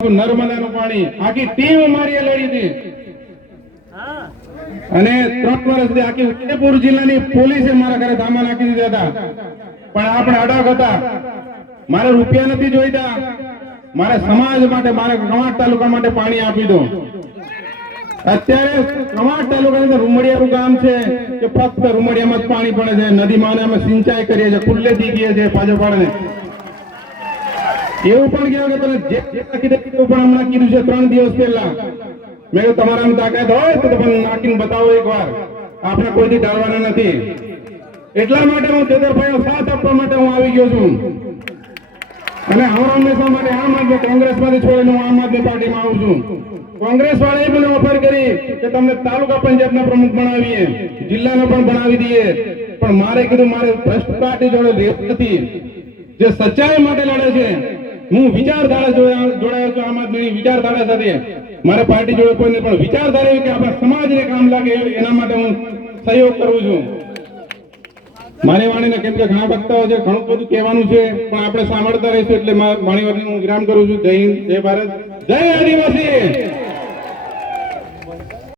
નર્મદાનું પાણી આખી ટીમ અમારી લડી હતી અને 3 વર્ષથી આખી ઉદયપુર જિલ્લાની પોલીસે મારા ઘરે ધામા નાખી દીધા હતા, પણ આપણે અડગ હતા. મારે રૂપિયા નથી જોઈતા, મારે સમાજ માટે, મારે કવાંટ તાલુકા માટે પાણી આપી દો. અત્યારે કવાંટ તાલુકાની રૂમડિયાનું ગામ છે કે ફક્ત રૂમડિયામાં જ પાણી પડે છે. નદીમાં અમે સિંચાઈ કરીએ છીએ, ખુલ્લેથી ગઈએ છીએ પાજોપાડને. એવું પણ કહેવાય કે તમે જે નાખી દે પણ હમણાં કીધું છે 3 દિવસ પહેલા. મેં કહ્યું તમારામાં તાકાત હોય તો તમે નાખીને બતાવો એકવાર, આપણે કોઈથી ડાળવાના નથી. એટલા માટે હું તેજરભાઈનો સાથ આપવા માટે હું આવી ગયો છું અને હંમેશા માટે આમ આદમી કોંગ્રેસમાંથી છોડીને હું આમ આદમી પાર્ટીમાં આવું છું. કોંગ્રેસ વાળાએ મને ઓફર કરી કે તમને તાલુકા પંચાયતના પ્રમુખ બનાવીએ, જિલ્લાનો પણ બનાવી દઈએ, પણ મારે કીધું મારે ભ્રષ્ટ પાર્ટી જોડે રહેવું નથી. જે સચ્ચાઈ માટે લડે છે, હું વિચારધારા જોડાયો છું આમ આદમીની વિચારધારા સાથે. મારે પાર્ટી જોડે કોઈ નહીં, પણ વિચારધારા કે આપણા સમાજને કામ લાગે એના માટે હું સહયોગ કરું છું. મારી વાણીને કેમ કે ઘણા વક્તાઓ છે, ઘણું બધું કહેવાનું છે, પણ આપણે સાંભળતા રહીશું. એટલે મારી વાણી હું વિરામ કરું છું. જય હિન્દ, જય ભારત, જય આદિવાસી.